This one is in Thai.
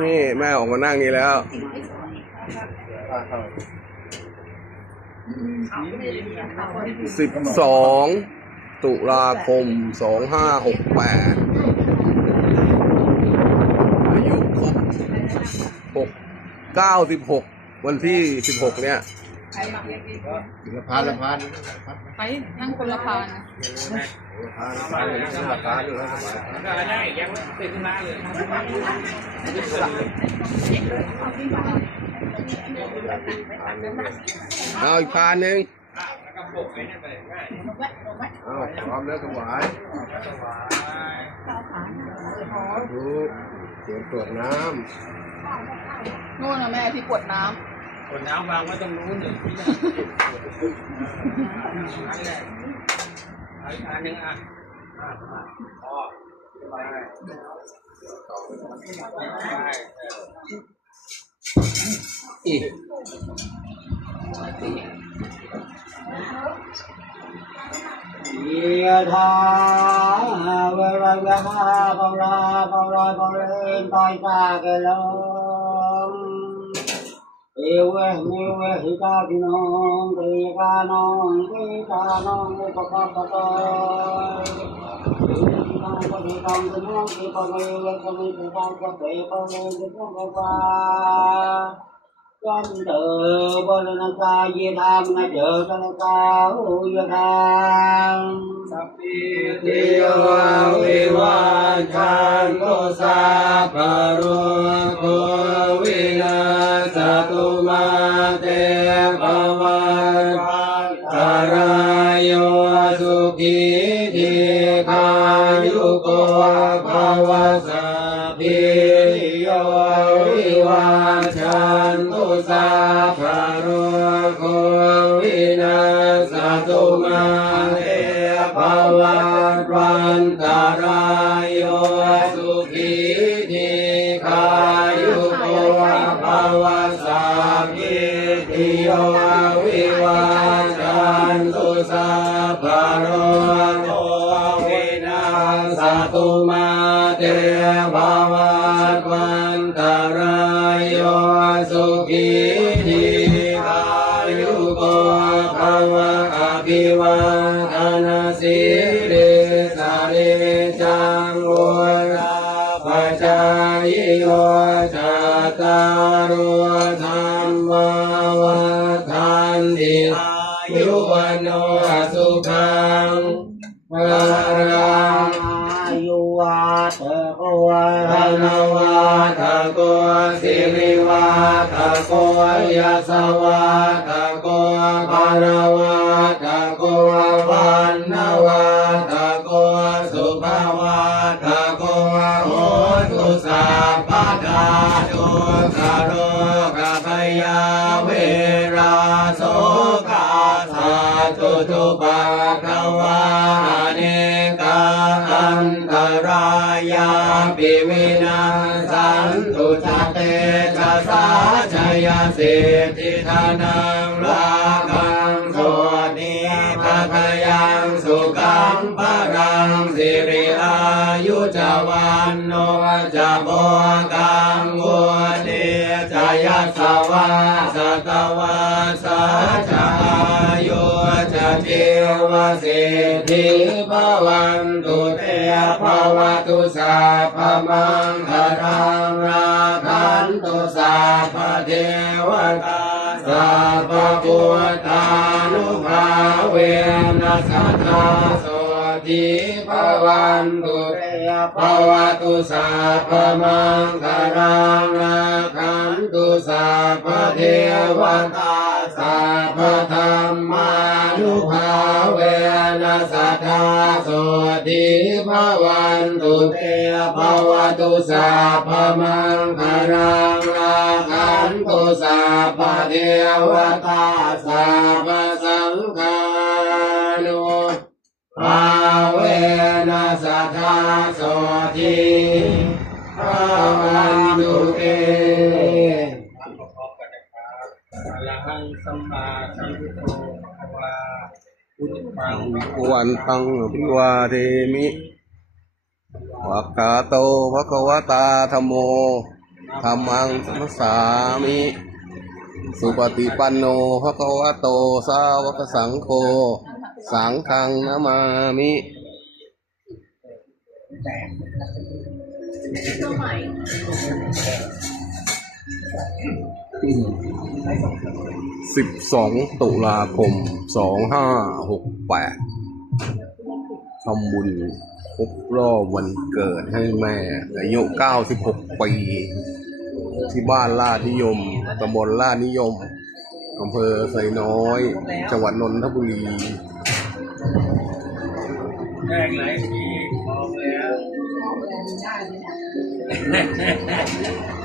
นี่แม่ออกมานั่งนี่แล้วสิบสองตุลาคมสองห้าหกแปดอายุครบหกเก้าสิบหกวันที่สิบหกเนี่ยละพานละพานไปนั่งคนละพาน นะละพานละพานละพานอยู่แล้วสบายเอาอีกพานหนึ่งอ้าวพร้อมแล้วสบายดูเตรียมตรวจน้นู่นนะแม่ที่กวดน้คนน้ำวางไว้ตรงนู้นหนึ่งที่นั่นนั่นแหละเอาอีกอันหนึ่งอะอะอะพอไปอีกยะถาวะระยะหาปะราปะราปะเรนตอยตาเกลม เอวะเมวะหิตาพิโนงเตกาโนงเตตาโนงอุปปัปปะตอยตังปะเทตังตุมงเกปะเมยะสมิ สุขีทีขายุโกภวสัพพิโยวิวัชชันตุสัพพะโรโควินาศตุมาเตภวันวันตารายโยสุขีทีขายุโกภวสัพพิติโย เตภวันวันตารายโยสุขีทีขายุโกภวะอภิวาทนาสิริสาริจังโวราปัจจายโยจัตตารโอธรรมวัฏันติอายุวันโนสุขังวารังอา นวัฏโกสิริวัฏโกยัสวะโกภารวัฏโกวันนวัฏโกสุภาวัฏโกโหตุสัพพะทาตุกโรกพยาเวราโสกาสัตุทุปะคะวาายาปิวินาสันตุจเตชะสาชยสิทธิธานังราคังโสนีภะคยังสุขังปะรังสิริอายุจวันโนจะโมกังวุติจะยัสวะสะตวะสัจอา ยุจะจิวสิทธิภวันตุเตภวตุสาพมังคารังราคันตุสาพเทวตาสัพพุทธานุภาเวนัสสะทาโส ติภวันตุเตภวตุสัพพมังคารังราคันตุสัพพเทวตาสัพพธรรมานุภาเวนัสสัทาโสติภวันตุเตภวตุสัพพมังคารังราคันตุสัพพเทวตาสัพพสังฆา สัทธาโสทิภาวันตุเตอรหังสัมมาสัมพุทโธภควาพุทธังวันตังพิวาเทมิวัคคาโตภควตาธโมธรรมังสมสามิสุปฏิปันโนภะควโตสาวกสังโฆสังฆังนามามิ สิบสองตุลาคมสองห้าหกแปดทำบุญครบรอบวันเกิดให้แม่อายุเก้าสิบหกปี ที่บ้านลาดนิยมตำบลลาดนิยมอำเภอไซน้อย จังหวัดนนทบุรีแรกไหล ทีม